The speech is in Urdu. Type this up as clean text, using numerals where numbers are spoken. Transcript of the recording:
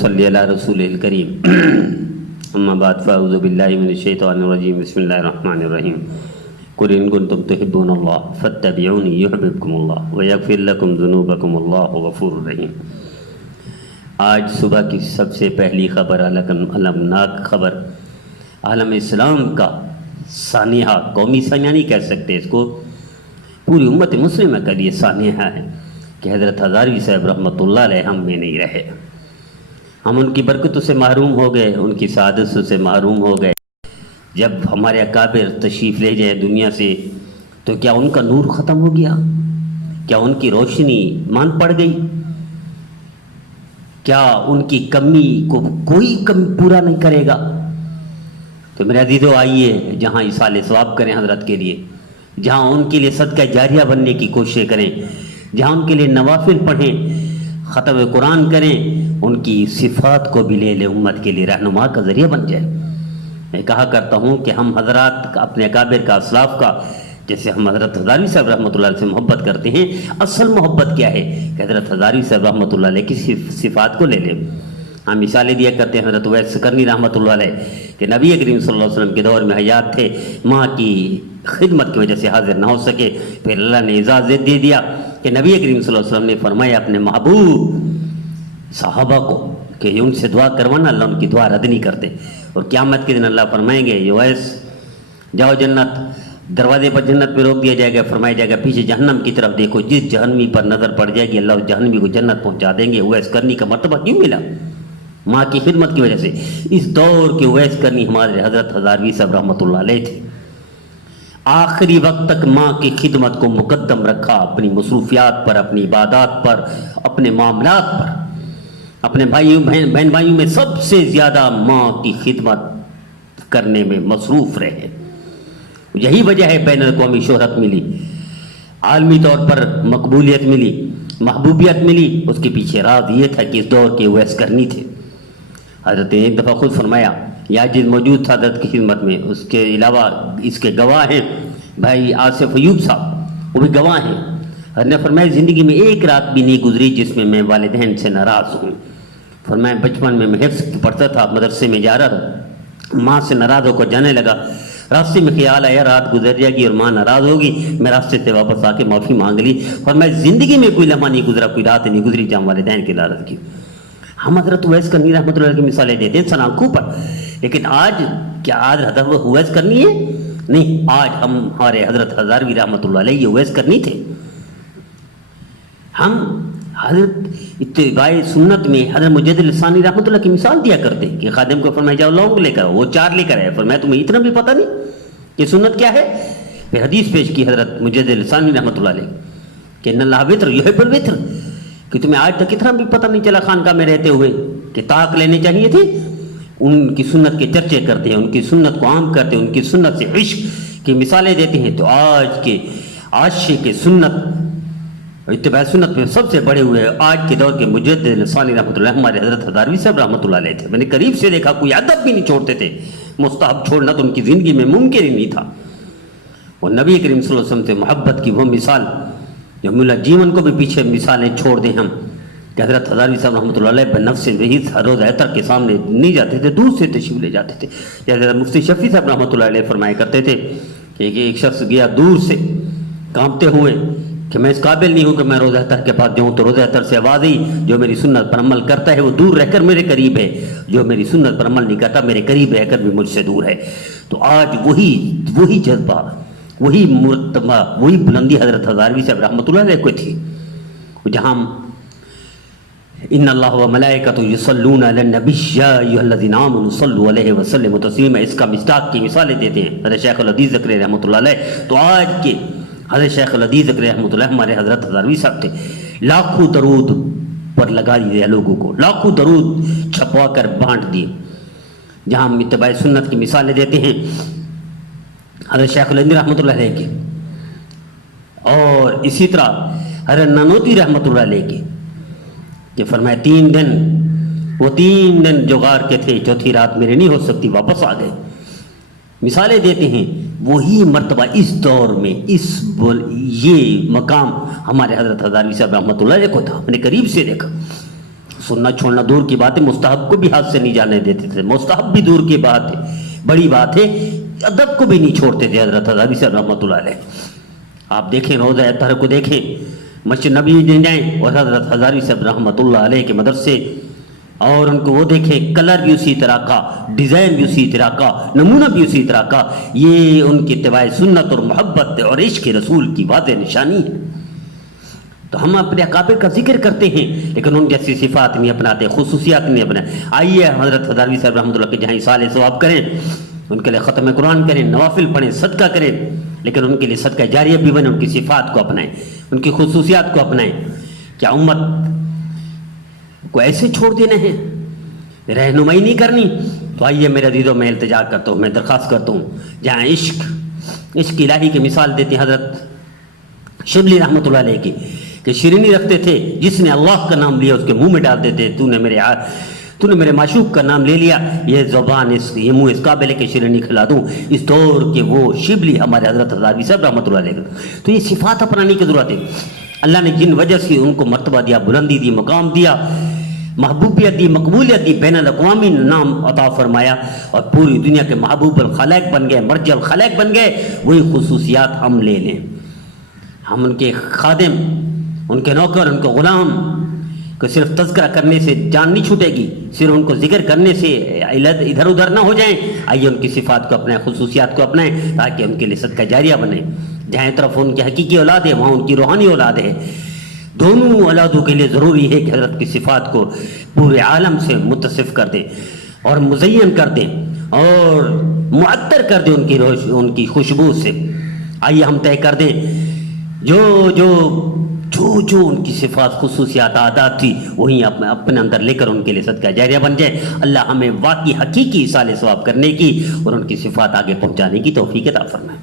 صلی علی رسول الکریم اما بعد فاعوذ باللہ من الشیطان الرجیم بسم اللہ الرحمن الرحیم قل ان کنتم تحبون اللہ فاتبعونی یحببکم اللہ ویغفر لکم ذنوبکم اللہ غفور رحیم۔ آج صبح کی سب سے پہلی خبر، المناک خبر، عالم اسلام کا سانحہ، قومی سانحہ نہیں کہہ سکتے اس کو، پوری امت مسلمہ کا لیے سانحہ ہے کہ حضرت ہزاروی صاحب رحمۃ اللہ علیہ ہم میں نہیں رہے۔ ہم ان کی برکتوں سے محروم ہو گئے، ان کی سعادتوں سے محروم ہو گئے۔ جب ہمارے اکابر تشریف لے جائے دنیا سے تو کیا ان کا نور ختم ہو گیا؟ کیا ان کی روشنی مان پڑ گئی؟ کیا ان کی کمی کو کوئی کمی پورا نہیں کرے گا؟ تو میرے عزیزو، آئیے جہاں ایصال ثواب کریں حضرت کے لیے، جہاں ان کے لیے صدقہ جاریہ بننے کی کوشش کریں، جہاں ان کے لیے نوافل پڑھیں، ختم قرآن کریں، ان کی صفات کو بھی لے لیں، امت کے لیے رہنما کا ذریعہ بن جائے۔ میں کہا کرتا ہوں کہ ہم حضرات اپنے اکابر کا، اسلاف کا، جیسے ہم حضرت ہزاروی صاحب رحمۃ اللہ علیہ سے محبت کرتے ہیں، اصل محبت کیا ہے کہ حضرت ہزاروی صاحب رحمۃ اللہ علیہ کی صفات کو لے لیں۔ ہم مثالیں دیا کرتے ہیں حضرت اویس کرنی رحمۃ اللہ علیہ کہ نبی کریم صلی اللہ علیہ وسلم کے دور میں حیات تھے، ماں کی خدمت کی وجہ سے حاضر نہ ہو سکے، پھر اللہ نے اجازت دے دیا کہ نبی کریم صلی اللہ علیہ وسلم نے فرمایا اپنے محبوب صحابہ کو کہ ان سے دعا کروانا، اللہ ان کی دعا رد نہیں کرتے۔ اور قیامت کے دن اللہ فرمائیں گے یہ اویس جاؤ جنت، دروازے پر جنت پہ روک دیا جائے گا، فرمایا جائے گا پیچھے جہنم کی طرف دیکھو، جس جہنمی پر نظر پڑ جائے گی اللہ اس جہنمی کو جنت پہنچا دیں گے۔ اویس کرنی کا مرتبہ کیوں ملا؟ ماں کی خدمت کی وجہ سے۔ اس دور کے اویس کرنی ہمارے حضرت ہزاروی صاحب رحمۃ اللہ علیہ تھے، آخری وقت تک ماں کی خدمت کو مقدم رکھا، اپنی مصروفیات پر، اپنی عبادات پر، اپنے معاملات پر، اپنے بہن بھائیوں میں سب سے زیادہ ماں کی خدمت کرنے میں مصروف رہے۔ یہی وجہ ہے بین الاقوامی شہرت ملی، عالمی طور پر مقبولیت ملی، محبوبیت ملی۔ اس کے پیچھے راز یہ تھا کہ اس دور کے اویس کرنی تھے۔ حضرت نے ایک دفعہ خود فرمایا، یا جس موجود تھا حضرت کی خدمت میں، اس کے علاوہ اس کے گواہ ہیں بھائی آصف ایوب صاحب، وہ بھی گواہ ہیں۔ حضرت نے فرمایا زندگی میں ایک رات بھی نہیں گزری جس میں میں والدین سے ناراض ہوں۔ فرمایا بچپن میں حفظ پڑھتا تھا، مدرسے میں جا رہا تھا، ماں سے ناراض ہو کر جانے لگا، راستے میں خیال آیا رات گزر جائے گی اور ماں ناراض ہوگی، میں راستے سے واپس آ کے معافی مانگ لی، اور میں زندگی میں کوئی لمحہ نہیں گزرا، کوئی رات نہیں گزری جہاں والدین کی ناراض کی۔ ہم حضرت اویس کرنی رحمۃ اللہ کی مثالیں دیتے ہیں سن آنکھوں پر، لیکن آج کیا آج حضرت اویس کرنی ہے؟ نہیں، آج ہمارے حضرت ہزاروی رحمۃ اللہ علیہ یہ اویس کرنی تھے۔ ہم حضرت اتباع سنت میں حضرت مجدد الثانی رحمۃ اللہ کی مثال دیا کرتے کہ خادم کو فرمایا جاؤ لونگ لے کر آؤ، وہ 4 لے کر آئے، فرمایا تمہیں اتنا بھی پتہ نہیں کہ سنت کیا ہے؟ پھر حدیث پیش کی حضرت مجدد الثانی رحمۃ اللہ علیہ کہ ان اللہ وتر یحب الوتر، کہ تمہیں آج تک اتنا بھی پتہ نہیں چلا خانقاہ میں رہتے ہوئے کہ طاق لینے چاہیے تھی۔ ان کی سنت کے چرچے کرتے ہیں، ان کی سنت کو عام کرتے ہیں، ان کی سنت سے عشق کی مثالیں دیتے ہیں۔ تو آج کے عاشق کے سنت، اتباع سنت پہ سب سے بڑے ہوئے آج کے دور کے مجدد الثانی رحمۃ اللہ ہمارے حضرت ہزاروی صاحب رحمۃ اللہ علیہ تھے۔ میں نے قریب سے دیکھا، کوئی ادب بھی نہیں چھوڑتے تھے، مستحب چھوڑنا تو ان کی زندگی میں ممکن ہی نہیں تھا۔ اور نبی کریم صلی اللہ علیہ وسلم سے محبت کی وہ مثال جو ملا جیون کو بھی پیچھے مثالیں چھوڑ دیں ہم، کہ حضرت ہزاروی صاحب رحمۃ اللہ علیہ بنفس وحید ہر روز احتر کے سامنے نہیں جاتے تھے، دور سے تشریف لے جاتے تھے۔ جیسے مفتی شفیع صاحب رحمۃ اللہ علیہ فرمایا کرتے تھے کہ ایک شخص گیا دور سے کانپتے ہوئے کہ میں اس قابل نہیں ہوں کہ میں روزہ احتر کے پاس جاؤں، تو روزہ احتر سے آواز آئی جو میری سنت پر عمل کرتا ہے وہ دور رہ کر میرے قریب ہے، جو میری سنت پر عمل نہیں کرتا میرے قریب رہ کر بھی مجھ سے دور ہے۔ تو آج وہی جذبہ، وہی مرتبہ، وہی بلندی حضرت ہزاروی صاحب رحمۃ اللہ علیہ کو تھی، جہاں ان اللہ و ملائکۃ یصلون علی النبی یا ایھا الذین آمنوا صلوا علیہ وسلموا تسلیما، اس کا مصداق کی مثالیں دیتے ہیں حضرت شیخ الحدیث ذکر رحمۃ اللہ علیہ۔ تو آج کے حضرت شیخ الحدیث ذکر رحمۃ اللہ ہمارے حضرت ہزاروی صاحب تھے، لاکھوں درود پر لگا دیا لوگوں کو، لاکھوں درود چھپوا کر بانٹ دیے۔ جہاں ہم اتباع سنت کی مثالیں دیتے ہیں حضرت شیخ الہند رحمۃ اللہ علیہ کے، اور اسی طرح حضرت نانوتوی رحمۃ اللہ علیہ کے، کہ فرمایا 3 دن جو غار کے تھے، چوتھی رات میرے نہیں ہو سکتی، واپس آ گئے۔ مثالیں دیتے ہیں، وہی مرتبہ اس دور میں یہ مقام ہمارے حضرت ہزاروی صاحب رحمۃ اللہ علیہ کو تھا، میں نے قریب سے دیکھا۔ سننا چھوڑنا دور کی بات ہے، مستحب کو بھی ہاتھ سے نہیں جانے دیتے تھے، مستحب بھی دور کی بات ہے، بڑی بات ہے ادب کو بھی نہیں چھوڑتے تھے حضرت ہزاروی صاحب رحمۃ اللہ علیہ۔ آپ دیکھیں روضہ اطہر کو دیکھیں، مسجد نبی میں جائیں اور حضرت ہزاروی صاحب رحمۃ اللہ علیہ کے مدرسے اور ان کو وہ دیکھیں، کلر بھی اسی طرح کا، ڈیزائن بھی اسی طرح کا، نمونہ بھی اسی طرح کا، یہ ان کی اتباع سنت اور محبت اور عشق رسول کی واضح نشانی ہے۔ تو ہم اپنے اکابر کا ذکر کرتے ہیں لیکن ان جیسی صفات نہیں اپناتے، خصوصیات نہیں اپناتے۔ آئیے حضرت ہزاروی صاحب رحمۃ اللہ کے جہاں اصالہ ثواب کریں، ان کے لیے ختم قرآن کریں، نوافل پڑھیں، صدقہ کریں، لیکن ان کے لیے صدقہ جاریہ بھی بنے، ان کی صفات کو اپنائیں، ان کی خصوصیات کو اپنائیں۔ کیا امت کو ایسے چھوڑ دینا ہے، رہنمائی نہیں کرنی؟ تو آئیے میرے عزیزوں، میں التجا کرتا ہوں، میں درخواست کرتا ہوں، جہاں عشق الہی کی مثال دیتے ہیں حضرت شبلی رحمۃ اللہ علیہ کی، کہ شیرینی رکھتے تھے، جس نے اللہ کا نام لیا اس کے منہ میں ڈال دیتے، تو نے میرے معشوق کا نام لے لیا، یہ زبان یہ منہ اس قابل ہے کہ شیرینی کھلا دوں۔ اس دور کے وہ شبلی ہمارے حضرت ہزاروی صاحب رحمۃ اللہ علیہ۔ تو یہ صفات اپنانے کی ضرورت ہے۔ اللہ نے جن وجہ سے ان کو مرتبہ دیا، بلندی دی، مقام دیا، محبوبیت دی، مقبولیت دی، بین الاقوامی نام عطا فرمایا اور پوری دنیا کے محبوب الخلائق بن گئے، مرجع الخلائق بن گئے، وہی خصوصیات ہم لے لیں۔ ہم ان کے خادم، ان کے نوکر، ان کے غلام کو صرف تذکرہ کرنے سے جان نہیں چھوٹے گی، صرف ان کو ذکر کرنے سے ادھر ادھر نہ ہو جائیں۔ آئیے ان کی صفات کو اپنائیں، خصوصیات کو اپنائیں، تاکہ ان کے لیے صدقہ جاریہ بنے۔ جہاں ایک طرف ان کی حقیقی اولاد ہے، وہاں ان کی روحانی اولاد ہے۔ دونوں اولادوں کے لیے ضروری ہے کہ حضرت کی صفات کو پورے عالم سے متصف کر دیں اور مزین کر دیں اور معطر کر دیں ان کی خوشبو سے۔ آئیے ہم طے کر دیں جو ان کی صفات، خصوصیات، عادات تھی، وہیں اپنے اندر لے کر ان کے لیے صدقہ جاریہ بن جائے۔ اللہ ہمیں واقعی حقیقی اصالہ ثواب کرنے کی اور ان کی صفات آگے پہنچانے کی توفیق عطا فرمائے۔